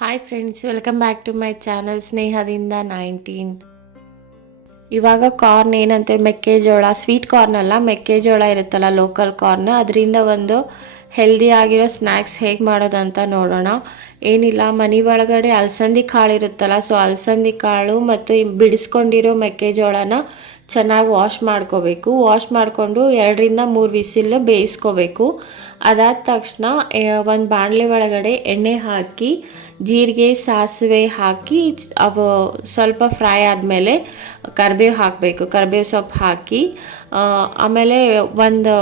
Hi friends, welcome back to my channel ಸ್ನೇಹದಿಂದ 19. ಇವಾಗ corn ಏನಂತೆ ಮೆಕ್ಕೆಜೋಳ, ಸ್ವೀಟ್ ಕಾರ್ನ್ ಅಲ್ಲ, ಮೆಕ್ಕೆಜೋಳ ಇರುತ್ತಲ್ಲ ಲೋಕಲ್ ಕಾರ್ನ್, ಅದರಿಂದ ಒಂದು ಹೆಲ್ದಿ ಆಗಿರೋ ಸ್ನ್ಯಾಕ್ಸ್ ಹೇಗೆ ಮಾಡೋದಂತ ನೋಡೋಣ. ಏನಿಲ್ಲ, ಮನೆ ಒಳಗಡೆ ಅಲಸಂದಿ ಕಾಳು ಇರುತ್ತಲ್ಲ, ಸೊ ಅಲಸಂದಿ ಕಾಳು ಮತ್ತು ಬಿಡಿಸ್ಕೊಂಡಿರೋ ಮೆಕ್ಕೆಜೋಳನ ಚೆನ್ನಾಗಿ ವಾಶ್ ಮಾಡ್ಕೋಬೇಕು. ವಾಶ್ ಮಾಡಿಕೊಂಡು 2-3 ವಿಸಿಲ್ ಬೇಯಿಸ್ಕೋಬೇಕು. ಅದಾದ ತಕ್ಷಣ ಒಂದು ಬಾಣಲೆ ಒಳಗಡೆ ಎಣ್ಣೆ ಹಾಕಿ ಜೀರಿಗೆ ಸಾಸಿವೆ ಹಾಕಿ ಅವು ಸ್ವಲ್ಪ ಫ್ರೈ ಆದಮೇಲೆ ಕರಿಬೇವು ಹಾಕಬೇಕು. ಕರಿಬೇವು ಸೊಪ್ಪು ಹಾಕಿ ಆಮೇಲೆ ಒಂದು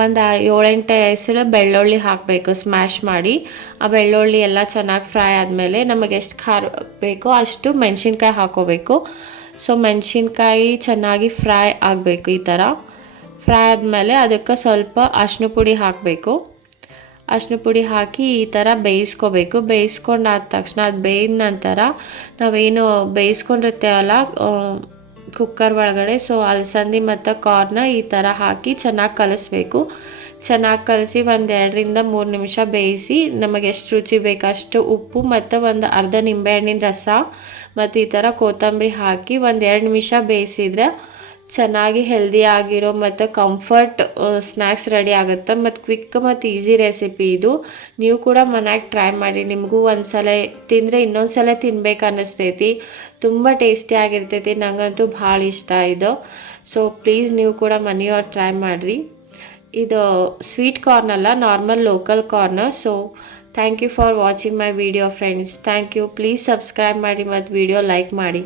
7-8 ಹೆಸರು ಬೆಳ್ಳುಳ್ಳಿ ಹಾಕಬೇಕು ಸ್ಮ್ಯಾಶ್ ಮಾಡಿ. ಆ ಬೆಳ್ಳುಳ್ಳಿ ಎಲ್ಲ ಚೆನ್ನಾಗಿ ಫ್ರೈ ಆದಮೇಲೆ ನಮಗೆ ಎಷ್ಟು ಖಾರ ಬೇಕೋ ಅಷ್ಟು ಮೆಣಸಿನ್ಕಾಯಿ ಹಾಕೋಬೇಕು. ಸೊ ಮೆಣಸಿನ್ಕಾಯಿ ಚೆನ್ನಾಗಿ ಫ್ರೈ ಆಗಬೇಕು. ಈ ಥರ ಫ್ರೈ ಆದಮೇಲೆ ಅದಕ್ಕೆ ಸ್ವಲ್ಪ ಅರಿಶಿನ ಪುಡಿ ಹಾಕಬೇಕು. ಅರಿಶಿನ ಪುಡಿ ಹಾಕಿ ಈ ಥರ ಬೇಯಿಸ್ಕೋಬೇಕು. ಬೇಯಿಸ್ಕೊಂಡಾದ ತಕ್ಷಣ ಅದು ಬೇಯಿದ ನಂತರ ನಾವೇನು ಬೇಯಿಸ್ಕೊಂಡಿರ್ತೇವಲ್ಲ ಕುಕ್ಕರ್ ಒಳಗಡೆ, ಸೊ ಅಲಸಂದಿ ಮತ್ತು ಕಾರ್ನ ಈ ಥರ ಹಾಕಿ ಚೆನ್ನಾಗಿ ಕಲಿಸ್ಬೇಕು. ಚೆನ್ನಾಗಿ ಕಲಸಿ 1-2-3 ನಿಮಿಷ ಬೇಯಿಸಿ ನಮಗೆ ಎಷ್ಟು ರುಚಿ ಬೇಕಷ್ಟು ಉಪ್ಪು ಮತ್ತು ಒಂದು ಅರ್ಧ ನಿಂಬೆಹಣ್ಣಿನ ರಸ ಮತ್ತು ಈ ಥರ ಕೊತ್ತಂಬರಿ ಹಾಕಿ 1-2 ನಿಮಿಷ ಬೇಯಿಸಿದ್ರೆ ಚೆನ್ನಾಗಿ ಹೆಲ್ದಿ ಆಗಿರೋ ಮತ್ತು ಕಂಫರ್ಟ್ ಸ್ನ್ಯಾಕ್ಸ್ ರೆಡಿ ಆಗುತ್ತೆ. ಮತ್ತು ಕ್ವಿಕ್ ಮತ್ತು ಈಸಿ ರೆಸಿಪಿ ಇದು. ನೀವು ಕೂಡ ಮನ್ಯಾಗ ಟ್ರೈ ಮಾಡಿ. ನಿಮಗೂ ಒಂದು ಸಲ ತಿಂದರೆ ಇನ್ನೊಂದು ಸಲ ತಿನ್ಬೇಕು ಅನ್ನಿಸ್ತೈತಿ. ತುಂಬ ಟೇಸ್ಟಿಯಾಗಿರ್ತೈತಿ. ನನಗಂತೂ ಭಾಳ ಇಷ್ಟ ಇದು. ಸೊ ಪ್ಲೀಸ್ ನೀವು ಕೂಡ ಮನೆಯವ್ರು ಟ್ರೈ ಮಾಡಿರಿ. ಇದು ಸ್ವೀಟ್ ಕಾರ್ನ್ ಅಲ್ಲ, normal local corn. So thank you for watching my video friends. Thank you. Please subscribe ಮಾಡಿ ಮತ್ತು ವಿಡಿಯೋ ಲೈಕ್ ಮಾಡಿ.